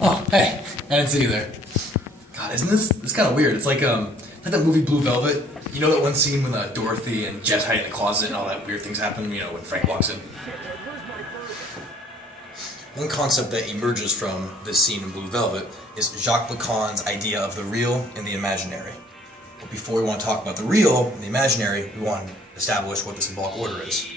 Oh, hey, I didn't see you there. God, isn't this kind of weird? It's like that movie Blue Velvet. You know that one scene when Dorothy and Jeff's hiding in the closet and all that weird things happen. You know when Frank walks in. One concept that emerges from this scene in Blue Velvet is Jacques Lacan's idea of the real and the imaginary. But before we want to talk about the real and the imaginary, we want to establish what the symbolic order is.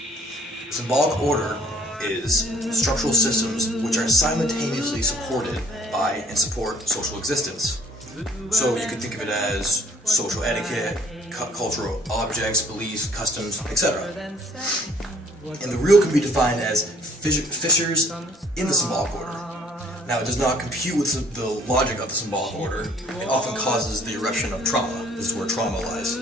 The symbolic order is structural systems which are simultaneously supported by and support social existence. So you could think of it as social etiquette, cultural objects, beliefs, customs, etc. And the real can be defined as fissures in the symbolic order. Now, it does not compute with the logic of the symbolic order. It often causes the eruption of trauma. This is where trauma lies.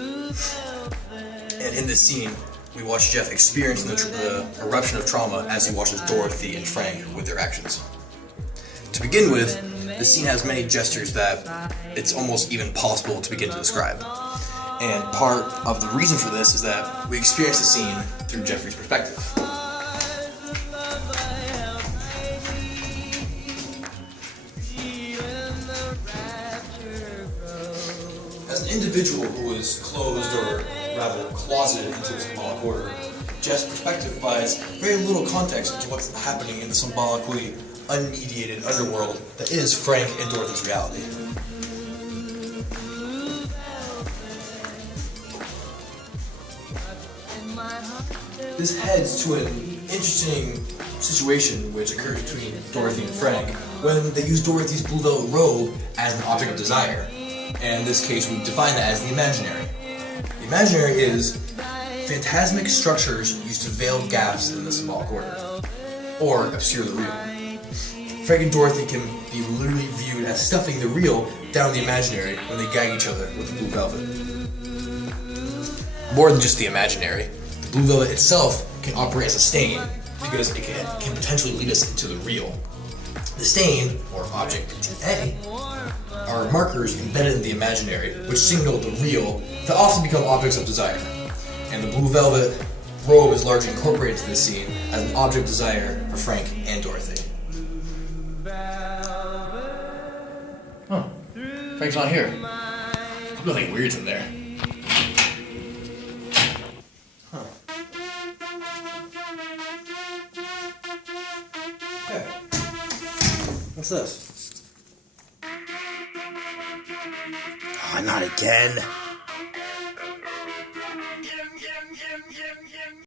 And in this scene, we watch Jeff experiencing the eruption of trauma as he watches Dorothy and Frank with their actions. To begin with, the scene has many gestures that it's almost even possible to begin to describe. And part of the reason for this is that we experience the scene through Jeffrey's perspective. As an individual who is closed, or rather closeted into the symbolic order, Jeff's perspective provides very little context into what's happening in the symbolically unmediated underworld that is Frank and Dorothy's reality. This heads to an interesting situation which occurs between Dorothy and Frank when they use Dorothy's blue velvet robe as an object of desire. And in this case, we define that as the imaginary. The imaginary is phantasmic structures used to veil gaps in the symbolic order, or obscure the real. Frank and Dorothy can be literally viewed as stuffing the real down the imaginary when they gag each other with blue velvet. More than just the imaginary, the blue velvet itself can operate as a stain because it can potentially lead us into the real. The stain, or object A, are markers embedded in the imaginary which signal the real to often become objects of desire. And the blue velvet robe is largely incorporated into this scene as an object of desire for Frank and Dorothy. Huh. Frank's not here. Hope nothing weird's in there. Huh. Okay. What's this? Oh, not again.